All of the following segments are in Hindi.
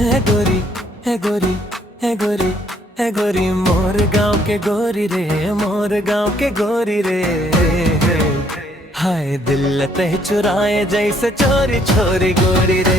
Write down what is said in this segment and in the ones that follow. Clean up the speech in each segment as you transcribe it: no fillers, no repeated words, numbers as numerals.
है गोरी है गोरी है गोरी है गोरी मोर गांव के गोरी रे, मोर गांव के गोरी रे। हाय दिल ते चुराए जैसे चोरी छोरी गोरी रे।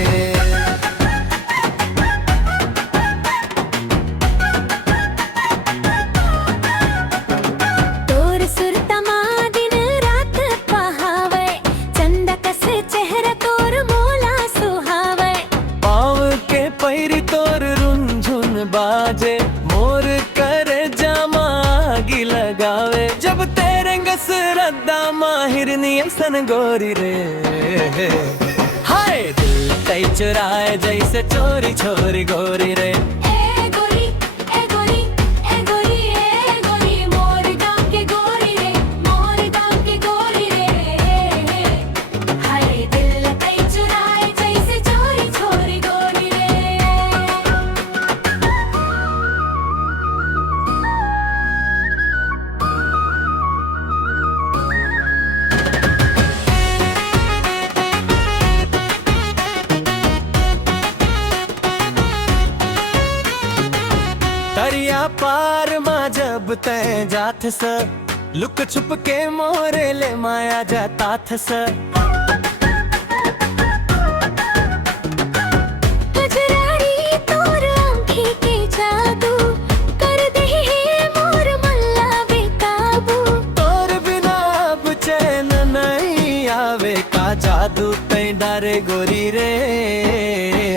बाजे मोर करे जमागी लगावे, जब तेरे गस रद्दा माहिर नियसन गोरी रे। हाय दिल कई चुराए जैसे चोरी छोरी गोरी रे। दरिया पार माँ जब तय जात स, लुक छुप के मोरे ले माया जाता थ स। तोर आँखी के जादू कर दे है मोर मल्ला बेकाबू। तोर बिना अब चैन नहीं आवे का जादू तय डारे गोरी रे।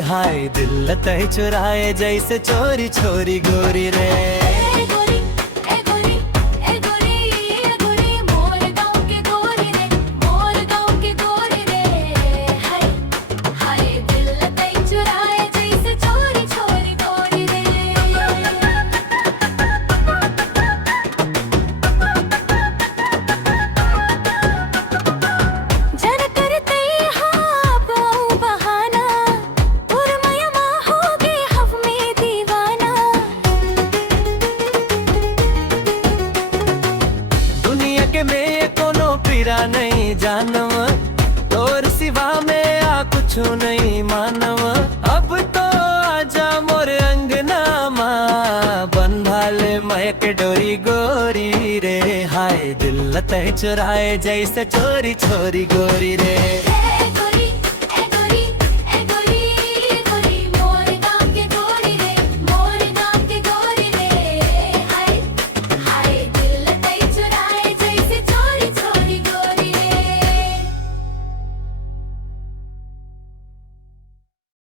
हाय दिल तय चुराए जैसे चोरी छोरी गोरी रे। नहीं जानव तोर सिवा में आ कुछ नहीं मानव। अब तो आजा मोर अंगना माँ बंधा ले महक डोरी गोरी रे। हाय दिल तय चुराए जैसे चोरी छोरी गोरी रे।